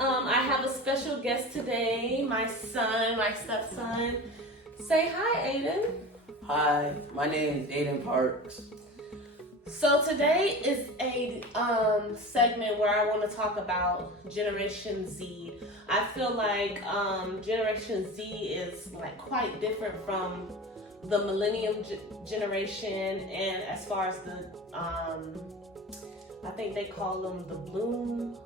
I have a special guest today, my son, my stepson. Say hi, Aiden. Hi, my name is Aiden Parks. So today is a segment where I want to talk about Generation Z. I feel like Generation Z is like quite different from the Millennium generation, and as far as the I think they call them the bloomer.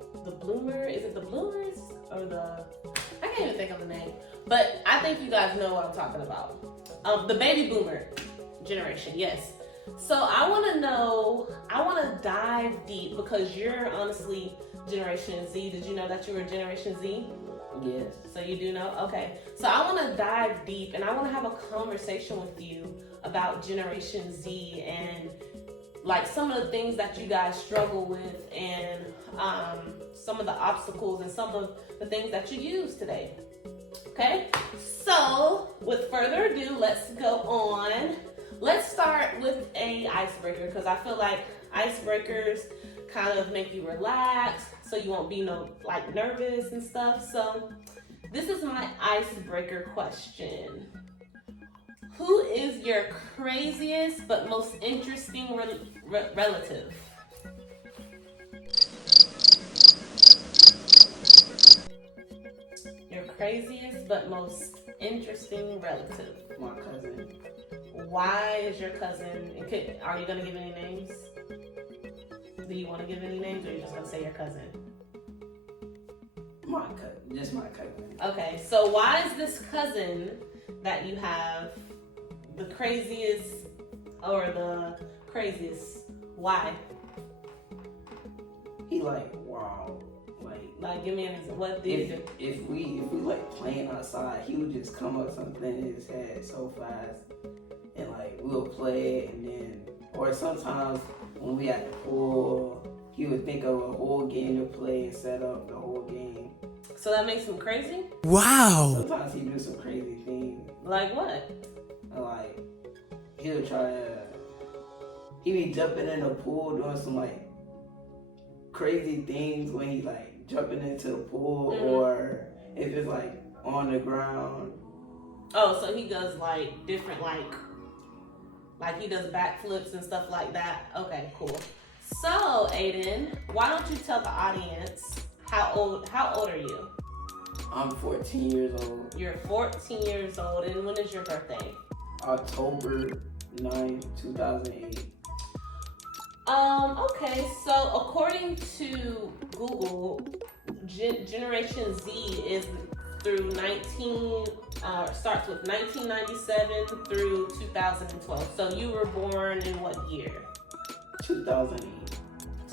Is it the bloomers or the? I can't even think of the name. But I think you guys know what I'm talking about. The baby boomer generation. Yes. So I want to know. I want to dive deep because you're honestly Generation Z. Did you know that you were Generation Z? Yes. So you do know? Okay. So I want to dive deep and I want to have a conversation with you about Generation Z and like some of the things that you guys struggle with and some of the obstacles and some of the things that you use today. Okay? So with further ado, let's go on. Let's start with a icebreaker because I feel like icebreakers kind of make you relax so you won't be nervous and stuff. So this is my icebreaker question. Who is your craziest but most interesting relative? Your craziest but most interesting relative. My cousin. Why is your cousin? Are you gonna give any names? Do you want to give any names, or are you just gonna say your cousin? My cousin. Just my cousin. Okay, so why is this cousin that you have the craziest or the craziest? Why? He wow. Like give me an example. What did you do? If we like playing outside, he would just come up something in his head so fast, and like we'll play, and then or sometimes when we at the pool, he would think of a whole game to play and set up the whole game. So that makes him crazy? Wow. Sometimes he do some crazy things. Like what? Like he'll he be jumping in the pool doing some like crazy things when he like jumping into the pool, or if it's like on the ground. Oh, so he does like different like he does backflips and stuff like that. Okay, cool. So Aiden, why don't you tell the audience how old are you? I'm 14 years old. You're 14 years old, and when is your birthday? October 9th, 2008. Okay, so according to Google, Generation Z is through starts with 1997 through 2012. So you were born in what year? 2008.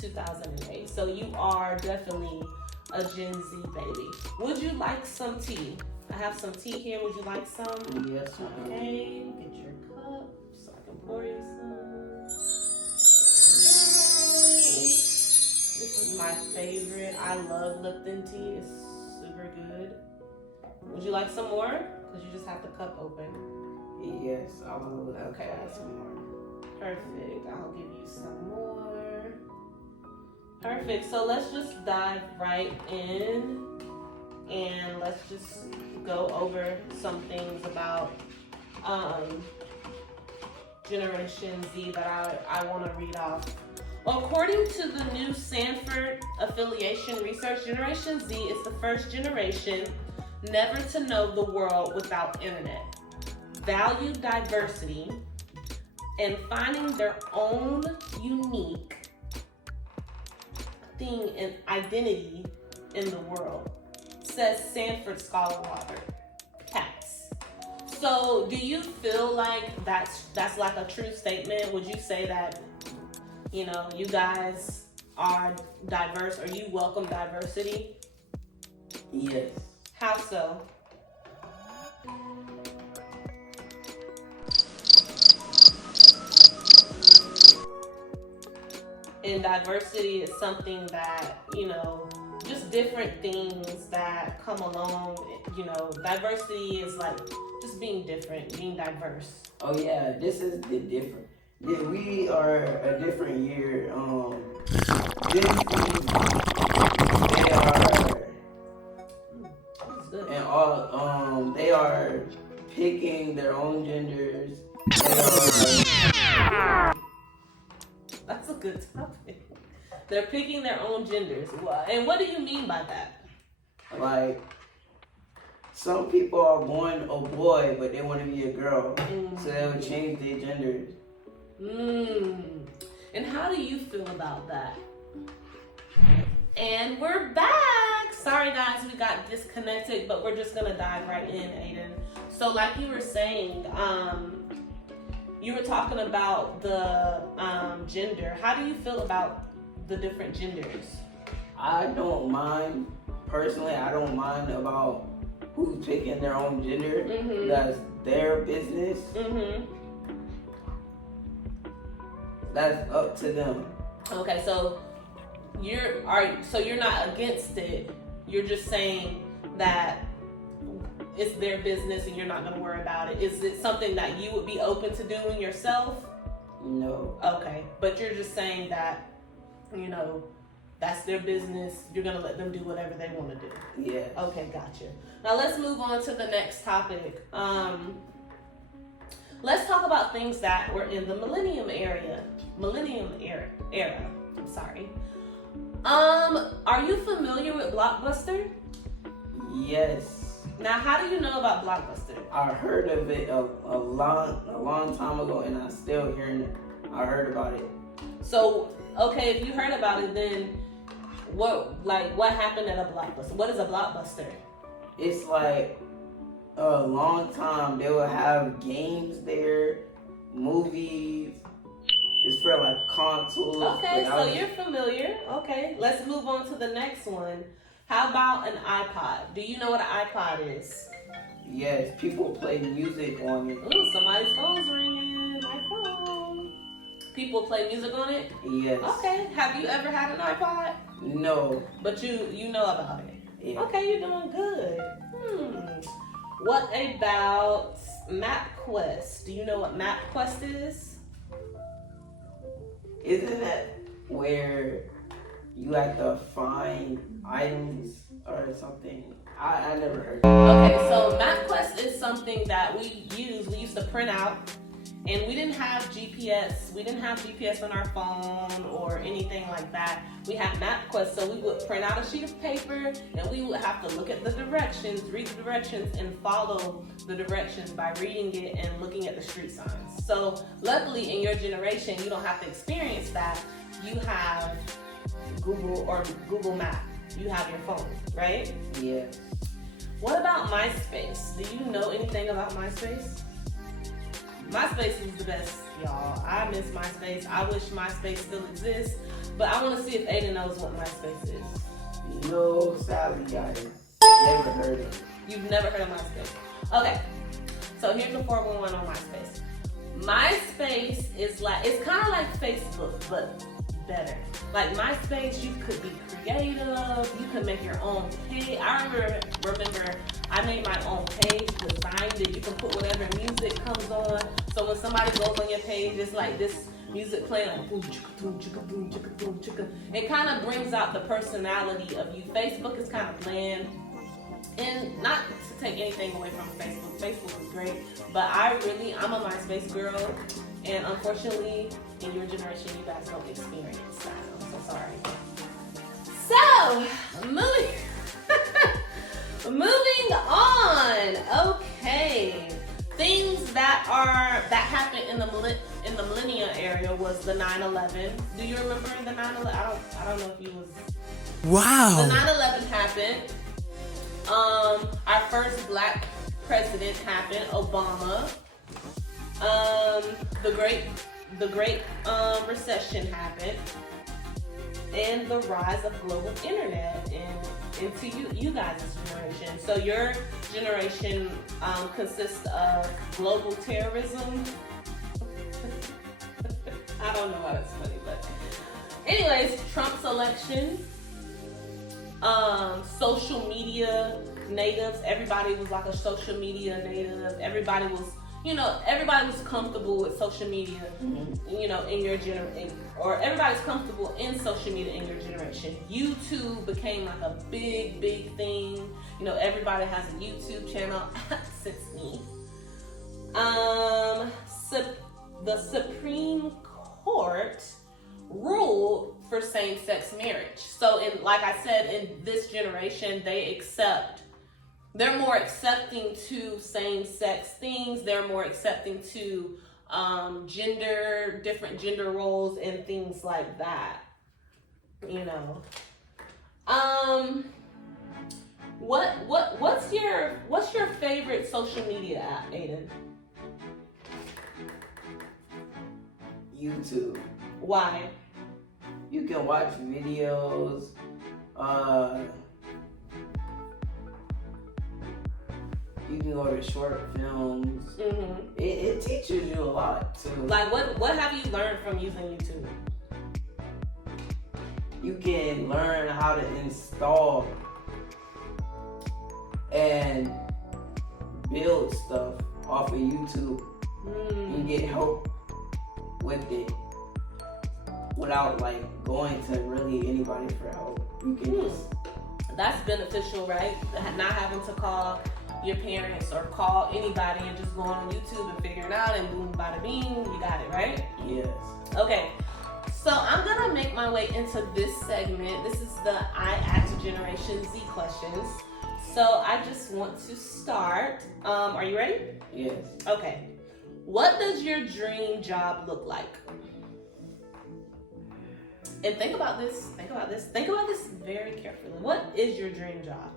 2008. So you are definitely a Gen Z baby. Would you like some tea? I have some tea here. Would you like some? Yes, Okay, get your cup so I can pour you some. This is my favorite. I love Lipton tea. It's super good. Would you like some more? Because you just have the cup open. Yes, I will. Okay. Some more. Perfect. I'll give you some more. Perfect. So let's just dive right in and let's just go over some things about Generation Z that I want to read off. According to the new Sanford affiliation research, Generation Z is the first generation never to know the world without internet, value diversity, and finding their own unique thing and identity in the world, says Sanford scholar Robert Katz. So do you feel like that's like a true statement? Would you say that, you know, you guys are diverse, or you welcome diversity? Yes. How so? And diversity is something that, you know, just different things that come along. You know, diversity is like just being different, being diverse. Oh yeah, this is the different. Yeah, we are a different year. This is, they are picking their own genders. That's a good topic. They're picking their own genders. And what do you mean by that? Like, some people are born a boy, but they want to be a girl. So they'll change their genders. And how do you feel about that? And we're back. Sorry guys, we got disconnected, but we're just gonna dive right in, Aiden. So like you were saying, you were talking about the gender. How do you feel about the different genders? I don't mind, personally, I don't mind about who's picking their own gender. That's their business. That's up to them. Okay, so you're not against it. You're just saying that it's their business and you're not going to worry about it. Is it something that you would be open to doing yourself? No. Okay, but you're just saying that, that's their business. You're going to let them do whatever they want to do. Yeah. Okay, gotcha. Now let's move on to the next topic. Let's talk about things that were in the millennium era. I'm sorry. Are you familiar with Blockbuster? Yes. Now, how do you know about Blockbuster? I heard of it a long time ago, and I'm still hearing it. I heard about it. So, okay, if you heard about it, then what happened at a Blockbuster? What is a Blockbuster? It's like a long time. They will have games there, movies. It's for like consoles. Okay, so you're familiar. Okay, let's move on to the next one. How about an iPod? Do you know what an iPod is? Yes, people play music on it. Ooh, somebody's phone's ringing. My phone. People play music on it? Yes. Okay, have you ever had an iPod? No. But you know about it? Yeah. Okay, you're doing good. What about MapQuest? Do you know what MapQuest is? Isn't that where you have to find items or something? I never heard of it. Okay, so MapQuest is something that we used to print out, and we didn't have GPS. We didn't have GPS on our phone or anything like that. We had MapQuest, so we would print out a sheet of paper, and we would have to look at the directions, read the directions, and follow the directions by reading it and looking at the street signs. So luckily in your generation, you don't have to experience that. You have Google Map. You have your phone, right? Yeah. What about MySpace? Do you know anything about MySpace? MySpace is the best, y'all. I miss MySpace. I wish MySpace still exists, but I want to see if Aiden knows what MySpace is. No, sadly, guys. Never heard of it. You've never heard of MySpace? Okay, so here's the 411 on MySpace. MySpace is it's kind of like Facebook, but better. Like MySpace, you could be creative. You could make your own page. I remember I made my own page, designed it. You can put whatever music comes on. So when somebody goes on your page, it's like this music playing, like boom, chicka, boom, chicka, boom, chicka, boom, chicka. It kind of brings out the personality of you. Facebook is kind of bland. And not to take anything away from Facebook. Facebook is great. But I'm a MySpace girl. And unfortunately, in your generation, you guys don't experience that. I'm so sorry. So, moving on. Okay. Things that happened in the millennium area was the 9/11. Do you remember the 9/11? I don't know if you was. Wow. The 9/11 happened. Our first black president happened, Obama. The great recession happened, and the rise of global internet into you guys' generation. So your generation consists of global terrorism. I don't know why that's funny, but anyways, Trump's election. Social media natives. Everybody was like a social media native. Everybody was comfortable with social media, in your generation, or everybody's comfortable in social media in your generation. YouTube became like a big, big thing. Everybody has a YouTube channel, since me. The Supreme Court ruled for same-sex marriage. So, like I said, in this generation, they're more accepting to same-sex things. They're more accepting to different gender roles and things like that. You know. What's your favorite social media app, Aiden? YouTube. Why? You can watch videos. You can go to short films. Mm-hmm. It teaches you a lot too. Like what have you learned from using YouTube? You can learn how to install and build stuff off of YouTube. You can get help with it without like going to really anybody for help. You can just. That's beneficial, right? Not having to call your parents or call anybody and just going on YouTube and figuring it out and boom, bada bing, you got it, right? Yes. Okay. So I'm gonna make my way into this segment. This is the I Ask Generation Z questions. So I just want to start. Are you ready? Yes. Okay. What does your dream job look like? And think about this very carefully. What is your dream job?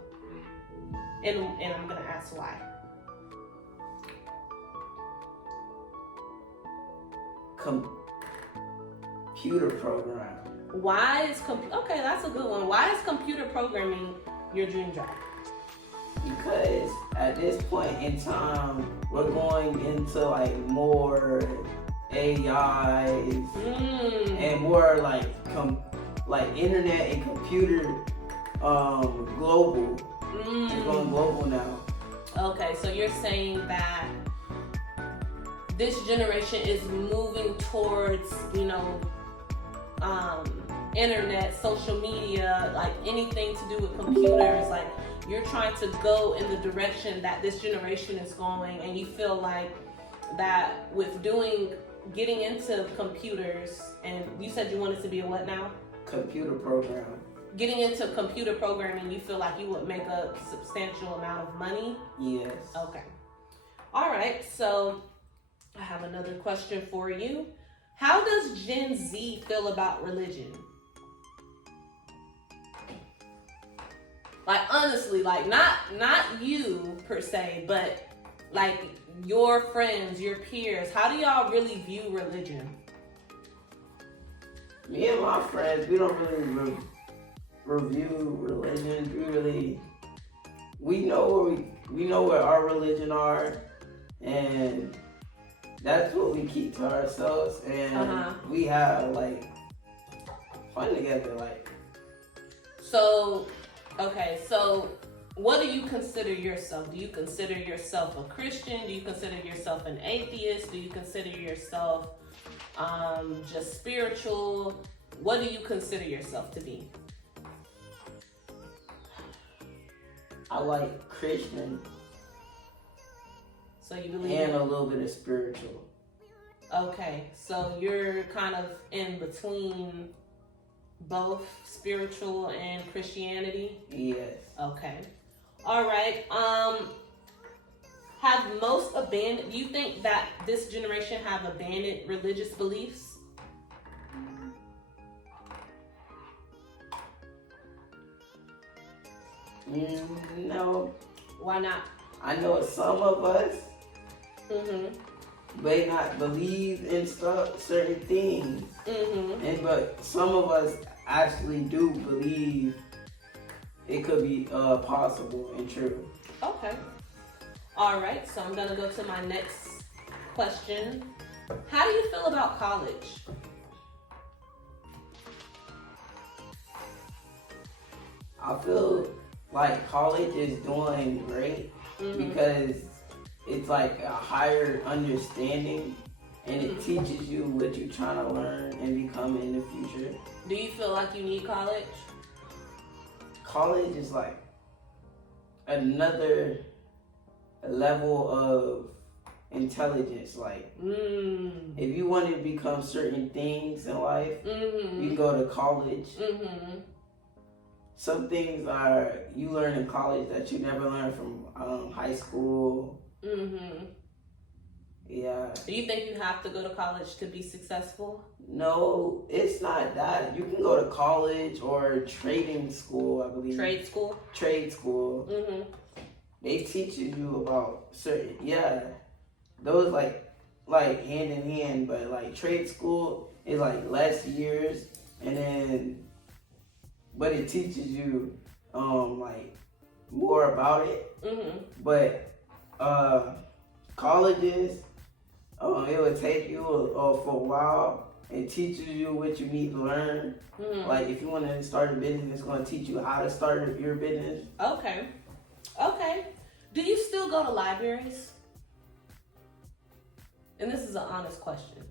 And I'm gonna ask why. Computer program. Why is okay, that's a good one. Why is computer programming your dream job? Because at this point in time, we're going into like more AIs and more like internet and computer global. It's going global now. Okay, so you're saying that this generation is moving towards, internet, social media, like anything to do with computers. Like you're trying to go in the direction that this generation is going, and you feel like that with getting into computers, and you said you wanted to be a what now? Computer program. Getting into computer programming, you feel like you would make a substantial amount of money? Yes. Okay. All right, so I have another question for you. How does Gen Z feel about religion? Like honestly, like not you per se, but like your friends, your peers. How do y'all really view religion? Me and my friends, we don't really review religion. We know where our religion are, and that's what we keep to ourselves, and we have like fun together. Like, so what do you consider yourself? Do you consider yourself a Christian? Do you consider yourself an atheist? Do you consider yourself just spiritual? What do you consider yourself to be? I like Christian. So you believe and a little bit of spiritual. Okay, so you're kind of in between both spiritual and Christianity? Yes. Okay. All right. Do you think that this generation have abandoned religious beliefs? No. Why not? I know some of us may not believe in certain things, but some of us actually do believe it could be possible and true. Okay. All right, so I'm gonna go to my next question. How do you feel about college? I feel like college is doing great because it's like a higher understanding, and it teaches you what you're trying to learn and become in the future. Do you feel like you need college? College is like another level of intelligence. Like, Mm. if you want to become certain things in life, Mm-hmm. you can go to college. Mm-hmm. Some things are you learn in college that you never learned from high school. Mm-hmm. Yeah. Do you think you have to go to college to be successful? No, it's not that. You can go to college or trading school, I believe. Trade school? Trade school. Mm-hmm. They teach you about certain, those like hand in hand, but like trade school is like less years, and then but it teaches you like more about it. Mm-hmm. But colleges, it would take you for a while and teaches you what you need to learn. Mm-hmm. Like if you want to start a business, it's going to teach you how to start your business. Okay. Okay. Do you still go to libraries? And this is an honest question.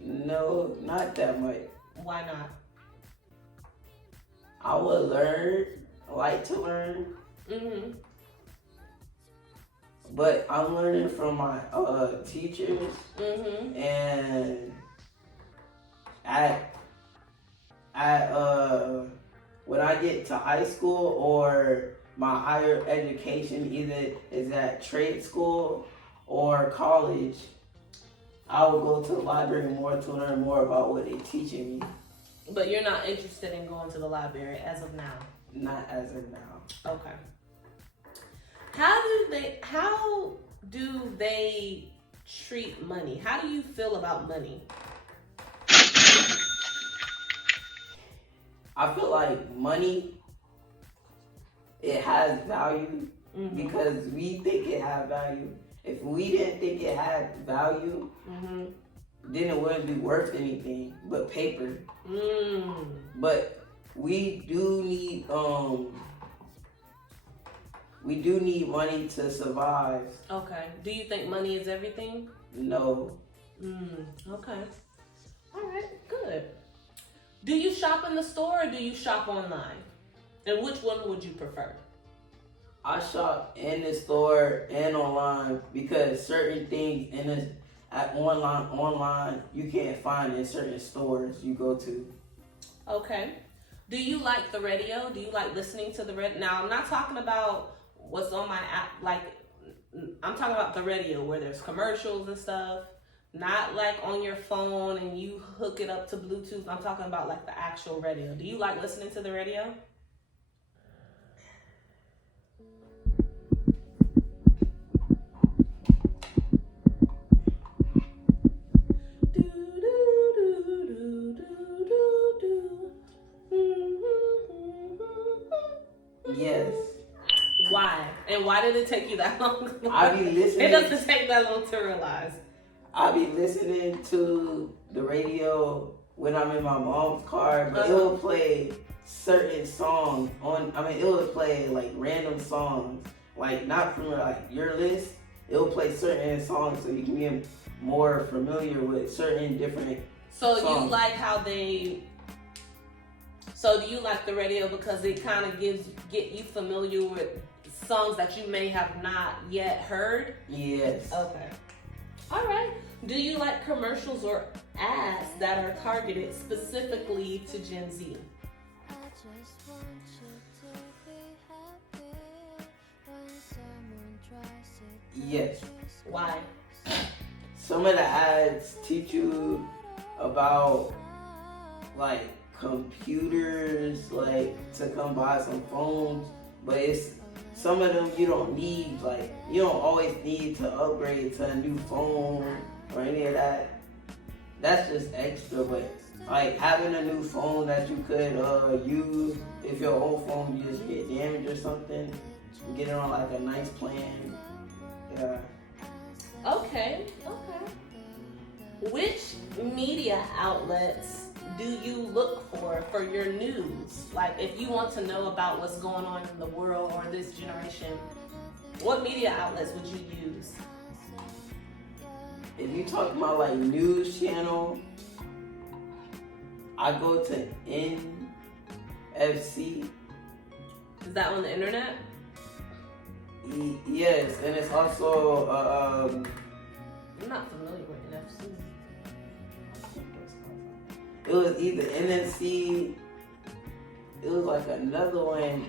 No, not that much. Why not? I would like to learn, Mm-hmm. but I'm learning from my teachers, Mm-hmm. and when I get to high school or my higher education, either is at trade school or college, I will go to the library more to learn more about what they're teaching me. But you're not interested in going to the library as of now? Not as of now. Okay. How do they treat money? How do you feel about money? I feel like money, it has value Mm-hmm. because we think it has value. If we didn't think it had value, Mm-hmm. then it wouldn't be worth anything but paper. Mm. But we do need money to survive. Okay. Do you think money is everything? No. Okay. All right. Good. Do you shop in the store or do you shop online? And which one would you prefer? I shop in the store and online because certain things online you can't find in certain stores you go to. Okay. Do you like the radio? Do you like listening to the radio? Now, I'm not talking about what's on my app. Like, I'm talking about the radio where there's commercials and stuff. Not like on your phone and you hook it up to Bluetooth. I'm talking about like the actual radio. Do you like listening to the radio? Yes. Why? And why did it take you that long? I be listening. It doesn't take that long to realize. I be listening to the radio when I'm in my mom's car, but it will play certain songs it will play like random songs, like not from like your list. It will play certain songs so you can be more familiar with certain different songs. You like how they... So do you like the radio because it kind of get you familiar with songs that you may have not yet heard? Yes. Okay. All right. Do you like commercials or ads that are targeted specifically to Gen Z? Yes. Why? Some of the ads teach you about like computers, like to come buy some phones, but it's some of them you don't need, like you don't always need to upgrade to a new phone or any of that. That's just extra, but like having a new phone that you could use if your old phone just get damaged or something, get it on like a nice plan. Yeah. Okay. Which media outlets do you look for your news? Like if you want to know about what's going on in the world or this generation, what media outlets would you use? If you talk about like news channel, I go to NFC. Is that on the internet? Yes, and it's also I'm not familiar with NFC. It was either NNC. It was like another one,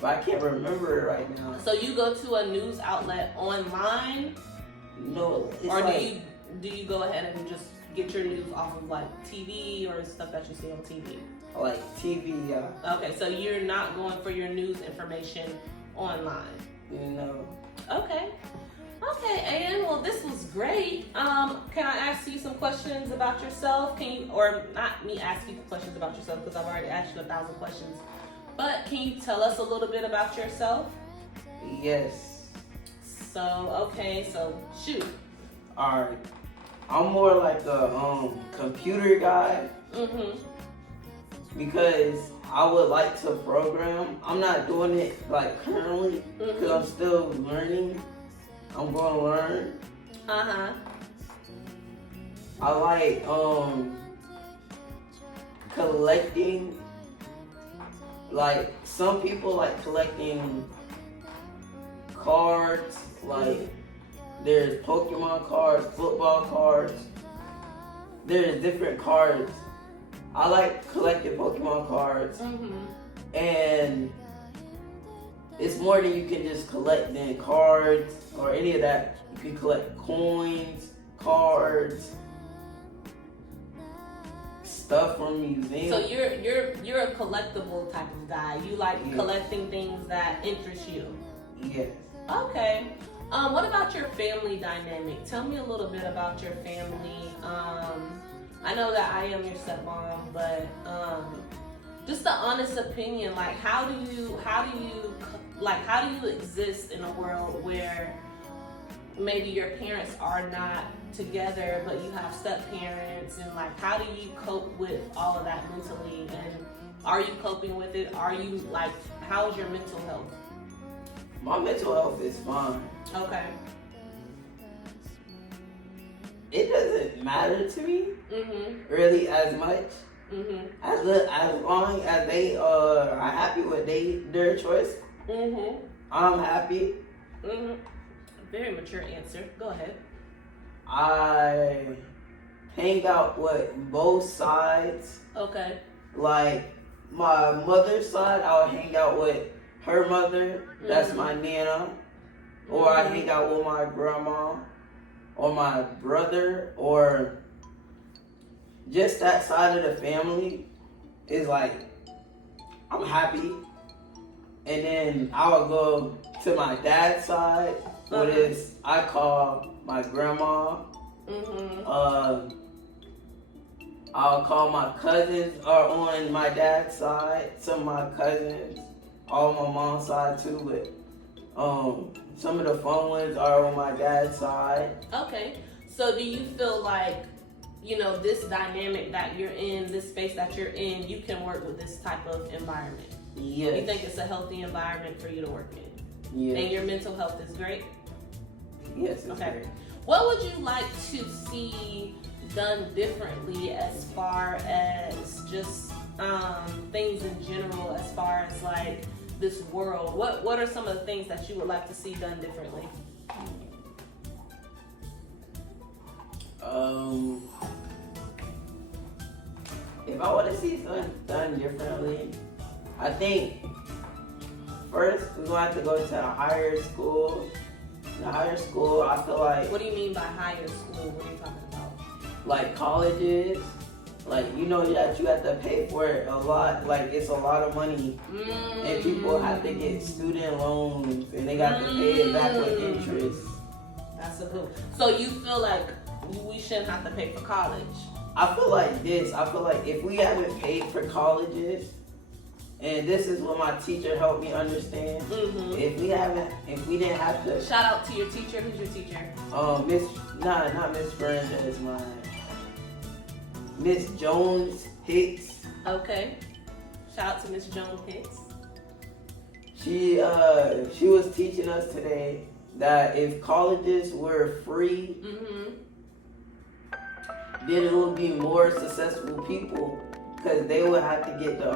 but I can't remember it right now. So you go to a news outlet online, No, it's or like, do you go ahead and just get your news off of like TV or stuff that you see on TV? like TV, yeah. Okay, so you're not going for your news information online. You know. Okay. Okay, Aiden. Well, this was great. Can I ask you some questions about yourself? Can you, or not me ask you questions about yourself because I've already asked you 1,000 questions. But can you tell us a little bit about yourself? Yes. So, okay, so shoot. Alright. I'm more like a computer guy Mm-hmm. because I would like to program. I'm not doing it like currently because I'm still learning. I'm going to learn. Uh-huh. I like collecting. Like some people like collecting cards. Like there's Pokemon cards, football cards. There's different cards. I like collecting Pokemon cards, Mm-hmm. and it's more than you can just collect than cards or any of that. You can collect coins, cards, stuff from museums. So you're a collectible type of guy. You like Yeah. collecting things that interest you. Yes. Okay. What about your family dynamic? Tell me a little bit about your family. I know that I am your stepmom, but just the honest opinion, like how do you exist in a world where maybe your parents are not together, but you have step parents, and like how do you cope with all of that mentally? And are you coping with it? Are you like, how is your mental health? My mental health is fine. Okay. It doesn't matter to me Mhm. really as much Mhm. as long as they are happy with their choice. Mhm. I'm happy. Mhm. Very mature answer. Go ahead. I hang out with both sides. Okay. Like my mother's side, I'll hang out with her mother. That's my Nana. Or I hang out with my grandma or my brother, or just that side of the family is like, I'm happy. And then I would go to my dad's side, what is I call my grandma. Mhm. I'll call my cousins are on my dad's side. Some of my cousins, all on my mom's side too, but some of the fun ones are on my dad's side. Okay. So do you feel like, you know, this dynamic that you're in, this space that you're in, you can work with this type of environment? Yes. You think it's a healthy environment for you to work in? Yes. And your mental health is great? Yes, it's Okay. great. What would you like to see done differently as far as just things in general, as far as like this world? What are some of the things that you would like to see done differently? If I want to see something done differently, I think first we're going to have to go to a higher school. In a higher school, I feel like, What do you mean by higher school? What are you talking about? like colleges, like you know that you have to pay for it a lot. Like it's a lot of money, and people have to get student loans, and they got to pay it back with interest. That's a good. So you feel like we shouldn't have to pay for college? I feel like this. I feel like if we haven't paid for colleges, and this is what my teacher helped me understand. Mm-hmm. If we didn't have to. Shout out to your teacher. Who's your teacher? Not Miss Brenda is mine. Miss Jones Hicks. Okay. Shout out to Miss Jones Hicks. She was teaching us today that if colleges were free, Mm-hmm. then it would be more successful people, because they would have to get the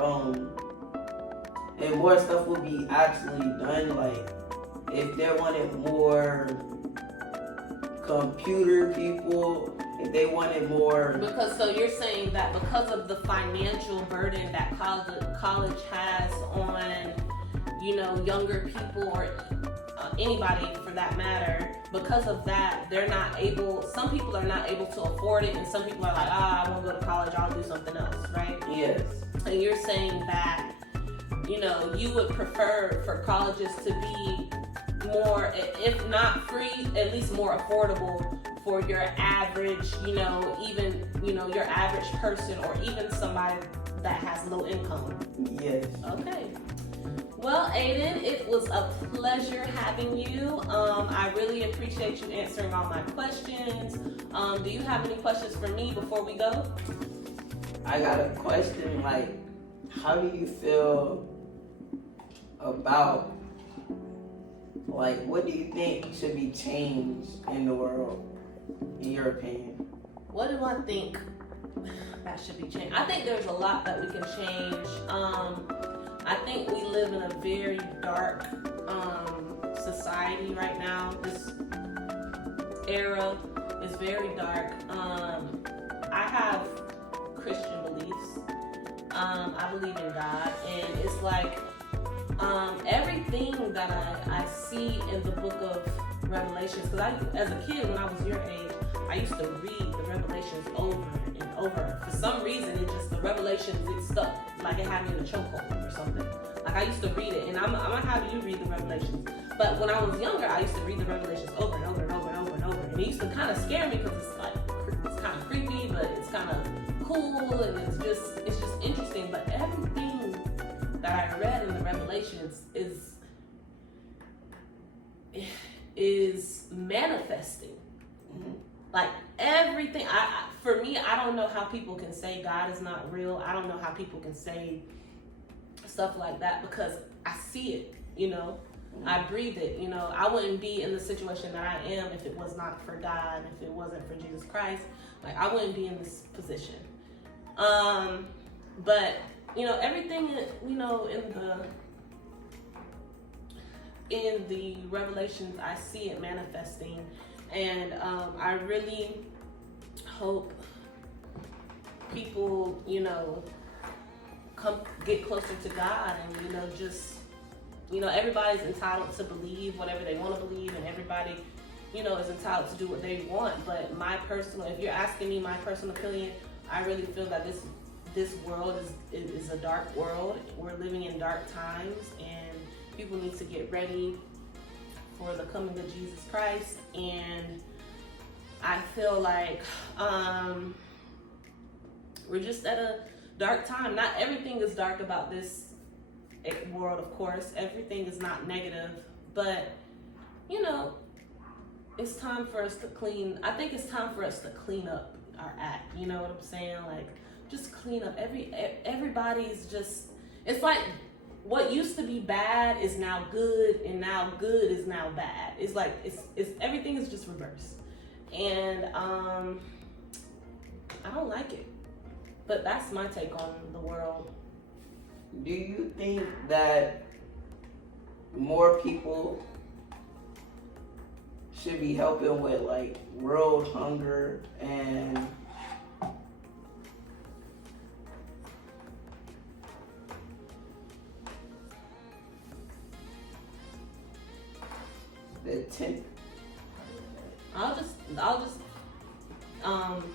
and more stuff would be actually done. Like if they wanted more computer people, if they wanted more. Because so you're saying that because of the financial burden that college has on, you know, younger people or anybody for that matter, because of that, they're not able, some people are not able to afford it, and some people are like, I won't go to college, I'll do something else, right? Yes. And you're saying that, you know, you would prefer for colleges to be more, if not free, at least more affordable for your average, you know, even, you know, your average person or even somebody that has low income. Yes. Okay. Well, Aiden, it was a pleasure having you. I really appreciate you answering all my questions. Do you have any questions for me before we go? I got a question, like, how do you feel about, like, what do you think should be changed in the world, in your opinion? What do I think that should be changed? I think there's a lot that we can change. I think we live in a very dark society right now. This era is very dark. I have Christian beliefs. I believe in God, and it's like everything that I see in the book of Revelations, because as a kid, when I was your age, I used to read the Revelations over and over. For some reason, the Revelations, it stuck, like it had me in a chokehold or something. Like I used to read it, and I'm gonna have you read the Revelations. But when I was younger, I used to read the Revelations over and over and over and over and over. And it used to kind of scare me because it's kind of creepy, but it's kind of cool, and it's just interesting. But everything that I read in the Revelations is manifesting. Mm-hmm. Like everything, for me, I don't know how people can say God is not real. I don't know how people can say stuff like that because I see it, you know. I breathe it, you know. I wouldn't be in the situation that I am if it was not for God, if it wasn't for Jesus Christ. Like I wouldn't be in this position. But you know, everything, you know, in the Revelations, I see it manifesting. And I really hope people, you know, come get closer to God, and, you know, just, you know, everybody's entitled to believe whatever they want to believe, and everybody, you know, is entitled to do what they want. But if you're asking me my personal opinion, I really feel that this world is a dark world. We're living in dark times, and people need to get ready for the coming of Jesus Christ. And I feel like we're just at a dark time. Not everything is dark about this world, of course. Everything is not negative, but you know, it's time for us to I think it's time for us to clean up our act. You know what I'm saying? Like, just clean up. Everybody's just, it's like what used to be bad is now good, and now good is now bad. It's like it's everything is just reversed, and I don't like it. But that's my take on the world. Do you think that more people should be helping with like world hunger and the I'll just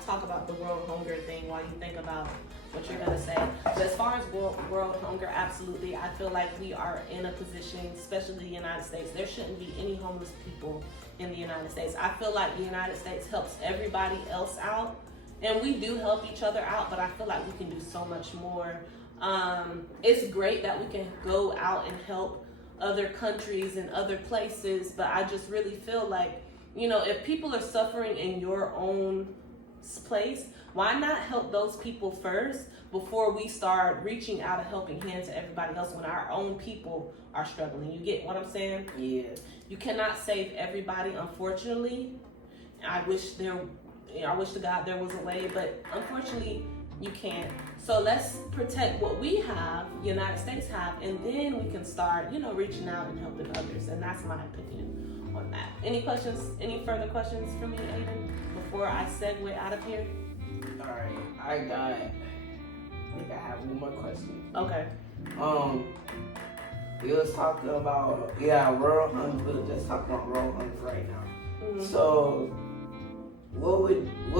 talk about the world hunger thing while you think about what you're gonna say. But as far as world hunger, absolutely, I feel like we are in a position, especially the United States, there shouldn't be any homeless people in the United States. I feel like the United States helps everybody else out, and we do help each other out, but I feel like we can do so much more. It's great that we can go out and help other countries and other places, but I just really feel like, you know, if people are suffering in your own place, why not help those people first before we start reaching out a helping hand to everybody else when our own people are struggling? You get what I'm saying? Yeah. You cannot save everybody, unfortunately. I wish to God there was a way, but unfortunately, you can't. So let's protect what we have, United States have, and then we can start, reaching out and helping others. And that's my opinion on that. Any questions? Any further questions for me, Aiden, before I segue out of here? All right, I think I have one more question. Okay. We was talking about rural hunters. We were just talking about rural hunters right now. Mm-hmm. So,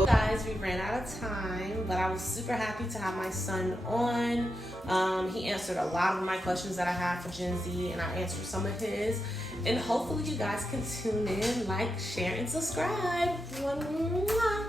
Guys, we ran out of time, but I was super happy to have my son on. He answered a lot of my questions that I had for Gen Z, and I answered some of his. And hopefully you guys can tune in, like, share, and subscribe. Mwah.